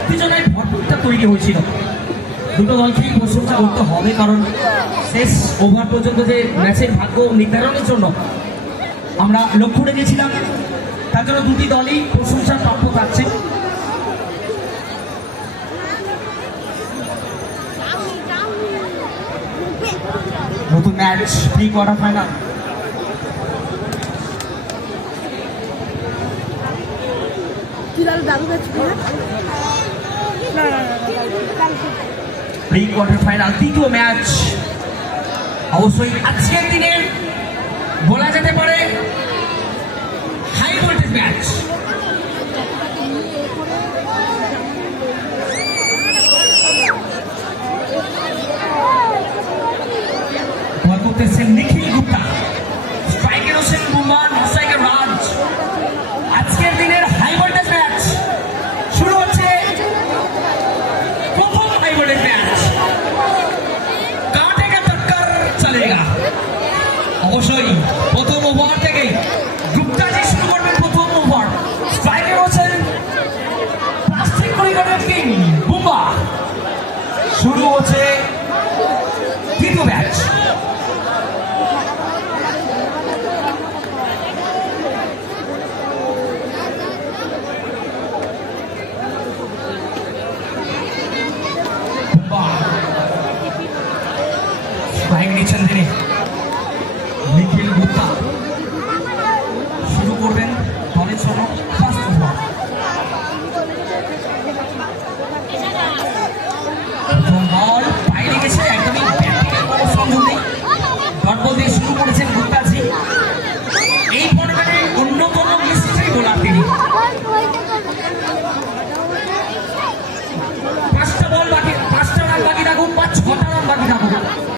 উত্তেজনায় ভরপুরটা তৈরি হয়েছিল। দুটো দলকেই প্রশংসা করতে হবে, কারণ শেষ ওভার পর্যন্ত যে ম্যাচের ভাগ্য নির্ধারণের জন্য আমরা লক্ষ্য রেখেছিলাম, তার জন্য দুটি দলই প্রশংসার প্রাপ্য থাকছে। নতুন match, pre quarter final. Pre quarter final, তৃতীয় ম্যাচ। অবশ্যই আজকের দিনে বলা যেতে পারে হাই ভোল্টেজ ম্যাচ। বল করতেছেন নিখিল গুপ্তা, স্ট্রাইকের হোসেন বুমা, নস্ট্রাইকের রাজ। আজকের দিনের হাই ভোল্টেজ ম্যাচ শুরু হচ্ছে। প্রথম হাই ভোল্টেজ ম্যাচ, কাটেগা টক্কর চলেগা। অবশ্যই প্রথম ওভার থেকে গুপ্তাজি শুরু করবেন প্রথম ওভার। স্ট্রাইকের হোসেন প্লাস্টিক করিডোরের কিং বুমা। শুরু হচ্ছে তৃতীয় ম্যাচ। স্ট্রাইক নিচ্ছেন তিনি নিখিল গুপ্তা। শুরু করবেন দলের জন্য ফার্স্ট ওভার। প্রথম বল বাইরে গেছে, একদমই ব্যাটিংয়ের কোনো সংযোগ নেই। ডট বল দিয়ে শুরু করেছেন গুপ্তাজি। এই ফর্মেটে অন্যতম মিস্ট্রি বোলার তিনি। 5টা বল বাকি, 5টা রান বাকি থাকুক বা 6টা রান বাকি থাকুক,